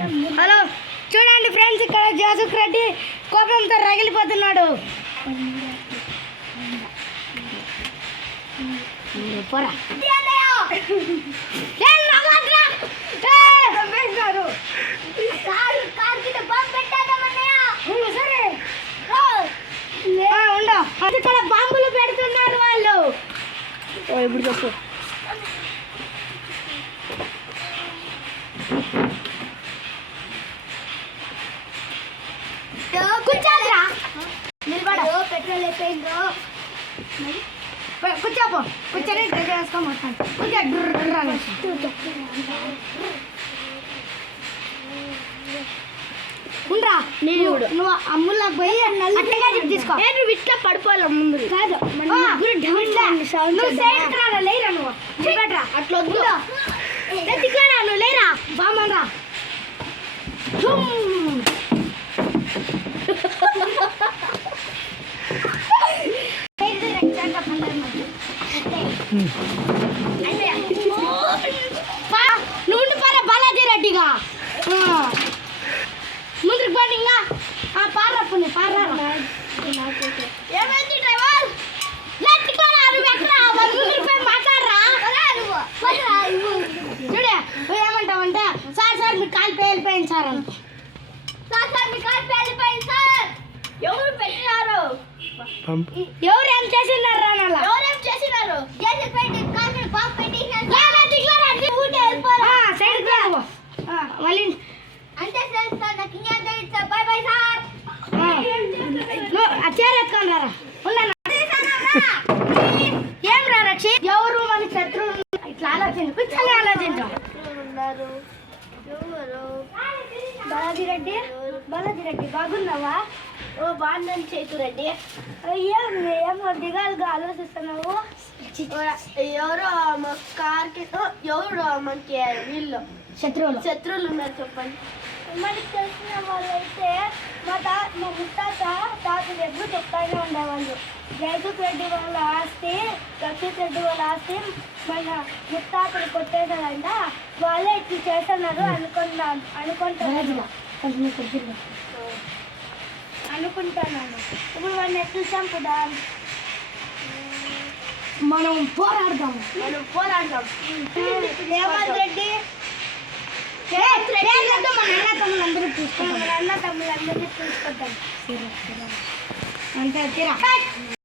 Hello చూడండి friends ఇక్కడ Joseph Reddy కోపంతో రగిలిపోతున్నాడు. పోరా. ఇక్కడ బాంబులు పెడుతున్నారు వాళ్ళు. ఇప్పుడు చెప్పు. కూర్చోదురా నిలబడ. పెట్రోల్ అయిపోయిందో కూర్చోపో కూర్చొని డ్రెస్ వేసుకొని వస్తాను. ఉండరా. నేను నువ్వు పోయి అట్టగా తీసుకో. ఇట్లా పడిపోవాలి ముందు. కాదు. సౌండ్ నువ్వు రారా, లేరా నువ్వు? నిలబడరా. అట్లా వద్దు. నువ్వు లేరా? బామ్మరా. నువ్వు పారా బాలాజీ రెడ్డిగా. ముందుకు పోనీ ఇంకా. ఆ, పారా పుణ్య పారా ఏమైంది డ్రైవర్? ఎత్తికారా, నువ్వు ఎక్కడ? వాళ్ళ ముందుకు పోయి మాట్లాడరా? చూడే ఏమంటావంటే సార్ సార్ మీ కాలు పేలిపోయింది సార్ అని. ఎవరు పెట్టినారు? ఎవరు ఏం చేసినారు రా నాలా? ఎవరేం చేసినారు గ్యాస్ పెట్టి కాల్ మీద బాంబు పెట్టినారు సైడ్కి రా నువ్వు. ఆ, మళ్ళీ. అంతే సార్ సార్ నాకు ఇంకేం తెలియదు సార్ బాయ్ బాయ్ సార్. ఆ, నువ్వు ఆ చీర ఎత్తుకొని రారా. ఉన్నాను ఏం రా రక్షి ఎవరు మన శత్రువులు ఇట్లా ఆలోచించు కూర్చొని ఆలోచించు. బాలాజీ రెడ్డి? బాలాజీ రెడ్డి బాగున్నావా? ఓ బాగుందని చేతు రెడ్డి. ఏం ఏం దిగాలుగా ఆలోచిస్తున్నావు. ఎవరో కార్కి ఎవరు మనకి వీళ్ళు. శత్రువులు. శత్రువులు ఉన్నారు చెప్పండి. మనకి తెలిసిన వాళ్ళు అయితే మా తా మా ముత్తాత తాతలు ఎప్పుడు చెప్తానే ఉండేవాళ్ళు. జయదూప్ రెడ్డి వాళ్ళ ఆస్తి రక్షిత్ రెడ్డి వాళ్ళ ఆస్తి మన ముత్తాతలు కొట్టేశారంట. వాళ్ళే ఇట్లా చేస్తున్నారు అనుకున్నాను అనుకుంటున్నాను. అనుకుంటున్నాను. ఇప్పుడు వాళ్ళని ఎట్లా చంపుదాం మనం పోరాడదాం. మనం పోరాడదాం. రేవంత్ రెడ్డి. రేవంత్ మన అన్న తమ్ములందరూ చూసుకుంటాం. మన అన్న తమ్ములందరినీ చూసుకుంటాం. అంతే తీరా.